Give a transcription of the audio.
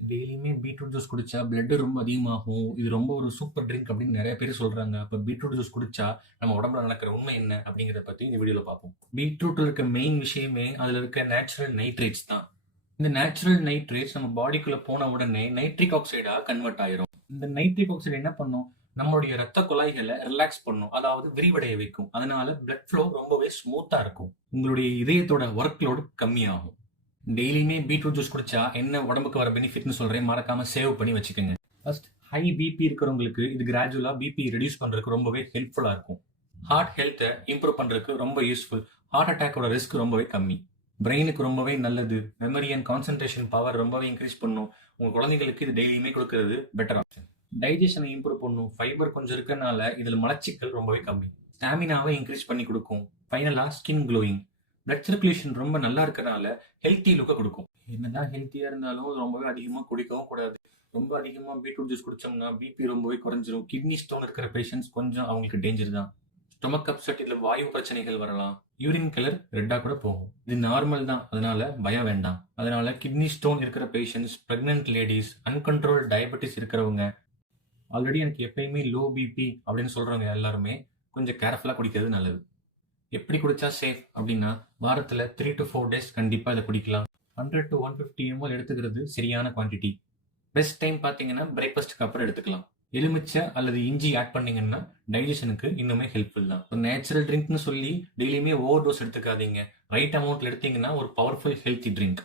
டெய்லியுமே beetroot juice குடிச்சா blood ரொம்ப அதிகமாகும். இது ரொம்ப ஒரு சூப்பர் ட்ரிங்க் அப்படின்னு நெறைய பேர் சொல்றாங்க. அப்ப பீட்ரூட் ஜூஸ் குடிச்சா நம்ம உடம்புல நடக்கிற உண்மை என்ன? அப்படிங்கிறத பத்தி இந்த வீடியோல பார்ப்போம். பீட்ரூட்ல இருக்க மெயின் விஷயமே அதுல இருக்க நேச்சுரல் நைட்ரேட்ஸ் தான். இந்த நேச்சுரல் நைட்ரேட்ஸ் நம்ம பாடிக்குள்ள போன உடனே நைட்ரிக் ஆக்சைடா கன்வெர்ட் ஆயிரும். இந்த நைட்ரிக் ஆக்சைடு என்ன பண்ணும்? நம்மளுடைய ரத்த குழாய்களை ரிலாக்ஸ் பண்ணும். அதாவது விரிவடைய வைக்கும். அதனால பிளட் ஃப்ளோ ரொம்பவே ஸ்மூத்தா இருக்கும். உங்களுடைய இதயத்தோட ஒர்க் லோட் கம்மியாகும். டெய்லியுமே பீட்ரூட் ஜூஸ் குடிச்சா என்ன உடம்புக்கு வர பெனிஃபிட்னு சொல்றேன், மறக்காம சேவ் பண்ணி வச்சுக்கோங்க. ஃபர்ஸ்ட், ஹை பிபி இருக்கிறவங்களுக்கு இது கிராஜுவலா பிபி ரெடியூஸ் பண்றதுக்கு ரொம்பவே ஹெல்ப்ஃபுல்லா இருக்கும். ஹார்ட் ஹெல்த்தை இம்ப்ரூவ் பண்றதுக்கு ரொம்ப யூஸ்ஃபுல். ஹார்ட் அட்டாக்கோட ரிஸ்க் ரொம்பவே கம்மி. பிரெயினுக்கு ரொம்பவே நல்லது. மெமரி அண்ட் கான்சென்ட்ரேஷன் பவர் ரொம்பவே இன்க்ரீஸ் பண்ணும். உங்க குழந்தைங்களுக்கு இது டெய்லியுமே கொடுக்கறது பெட்டர் ஆப்ஷன். டைஜஷனை இம்ப்ரூவ் பண்ணும். ஃபைபர் கொஞ்சம் இருக்கறனால இதுல மலச்சிக்கல் ரொம்பவே கம்மி. ஸ்டாமினாவை இன்க்ரீஸ் பண்ணி கொடுக்கும். ஃபைனலா ஸ்கின் க்ளோயிங். பிளட் சர்க்குலேஷன் ரொம்ப நல்லா இருக்கறனால ஹெல்த்தி லுக்கை கொடுக்கும். என்னதான் ஹெல்த்தியா இருந்தாலும் ரொம்பவே அதிகமா குடிக்கவும் கூடாது. ரொம்ப அதிகமா பீட்ரூட் ஜூஸ் குடிச்சோம்னா பிபி ரொம்பவே குறைஞ்சிரும். கிட்னி ஸ்டோன் இருக்கிற பேஷண்ட்ஸ் கொஞ்சம் அவங்களுக்கு டேஞ்சர் தான். ஸ்டொமக் அப்செட் இல்ல வாயு பிரச்சனைகள் வரலாம். யூரின் கலர் ரெட்டா கூட போகும். இது நார்மல் தான், அதனால பயம் வேண்டாம். அதனால கிட்னி ஸ்டோன் இருக்கிற பேஷண்ட்ஸ், பிரெக்னன்ட் லேடிஸ், அன்கண்ட்ரோல் டயபெட்டிஸ் இருக்கிறவங்க, ஆல்ரெடி எனக்கு எப்பயுமே லோ பிபி அப்படின்னு சொல்றவங்க எல்லாருமே கொஞ்சம் கேர்ஃபுல்லா குடிக்கிறது நல்லது. எப்படி குடிச்சா சேஃப் அப்படின்னா, வாரத்துல 3 to 4 டேஸ் கண்டிப்பா இதை குடிக்கலாம். 100 to 150 ml எடுத்துக்கிறது சரியான குவான்டிட்டி. பெஸ்ட் டைம் பார்த்தீங்கன்னா பிரேக்ஃபாஸ்ட்டுக்கு அப்புறம் எடுத்துக்கலாம். எலுமிச்சை அல்லது இஞ்சி ஆட் பண்ணீங்கன்னா டைஜஷனுக்கு இன்னுமே ஹெல்ப்ஃபுல் தான். நேச்சுரல் ட்ரிங்க்னு சொல்லி டெய்லியுமே ஓவர் டோஸ் எடுத்துக்காதீங்க. ரைட் அமௌண்ட்ல எடுத்தீங்கன்னா ஒரு பவர்ஃபுல் ஹெல்த்தி ட்ரிங்க்.